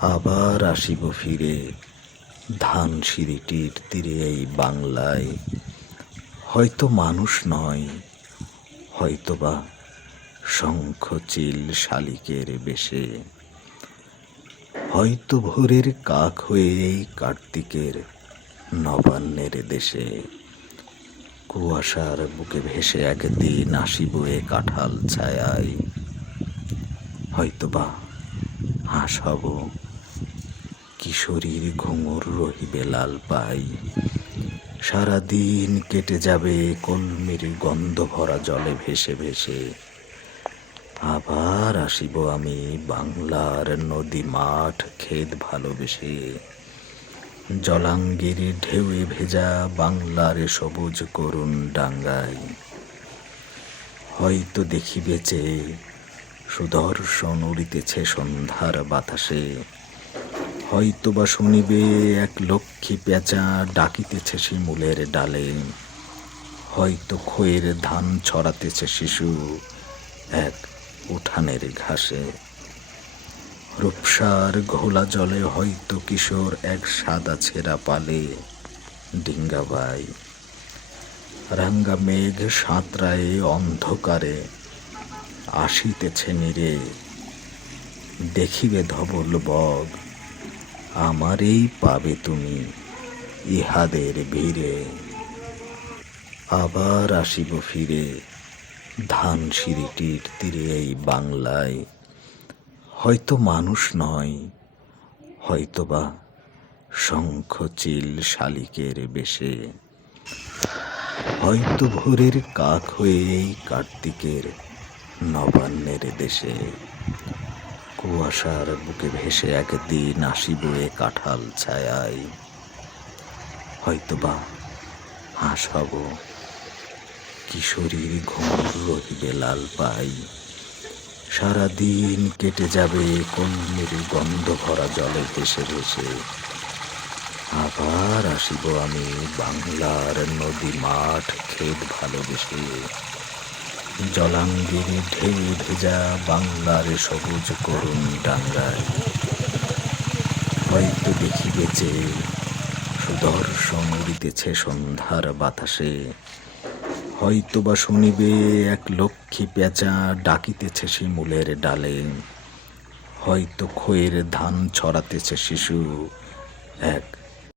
আবার আসিব ফিরে ধানসিঁড়িটির তীরে এই বাংলায়। হয়তো মানুষ নয়, হয়তোবা শঙ্খ চিল শালিকের বেশে, হয়তো ভোরের কাক হয়ে এই কার্তিকের নবান্নের দেশে। কুয়াশার বুকে ভেসে একদিন আসিব এ কাঁঠাল ছায়ায়। হয়তোবা হাঁস হব, কিশোরীর ঘুঙুর রহিবে লাল পাই। সারাদিন কেটে যাবে কলমির গন্ধ ভরা জলে ভেসে ভেসে। আবার আসিব আমি বাংলার নদী মাঠ ক্ষেত ভালোবেসে। জলাঙ্গির ঢেউয়ে ভেজা বাংলার সবুজ করুণ ডাঙ্গায়। হয়তো দেখিবে যে সুদর্শন উড়িতেছে সন্ধ্যার বাতাসে। হয়তোবা শুনিবে এক লক্ষ্মী পেঁচা ডাকিতেছে শিমুলের ডালে। হয়তো খয়ের ধান ছড়াতেছে শিশু এক উঠানের ঘাসে। রূপসার ঘোলা জলে হয়তো কিশোর এক সাদা ছেঁড়া পালে ডিঙ্গাবাই। রাঙ্গা মেঘ সাঁতরায়ে অন্ধকারে আসিতেছে নীরে। দেখিবে ধবল বগ, আমারেই পাবে তুমি ইহাদের ভিড়ে। আবার আসিব ফিরে ধানসিঁড়িটির তীরে এই বাংলায়। হয়তো মানুষ নয়, হয়তোবা শঙ্খ চিল শালিকের বেশে, হয়তো ভোরের কাক হয়ে এই কার্তিকের নবান্নের দেশে। কুয়াশার বুকে ভেসে একদিন আসিব এ কাঁঠাল ছায়ায়। হয়তোবা হাঁস হব, কিশোরীর ঘুঙুর রহিবে লাল পাই। সারাদিন কেটে যাবে কলমির গন্ধ ভরা জলে ভেসে ভেসে। আবার আসিব আমি বাংলার নদী মাঠ ক্ষেত ভালোবেসে। জলাঙ্গির ঢেউ ভেজা বাংলার সবুজ করুণ ডাঙ্গায়। হয়তো দেখিবে যে সুদর্শন উড়িতেছে সন্ধ্যার বাতাসে। হয়তোবা শুনিবে এক লক্ষ্মী পেঁচা ডাকিতেছে শিমুলের ডালে। হয়তো খয়ের ধান ছড়াতেছে শিশু এক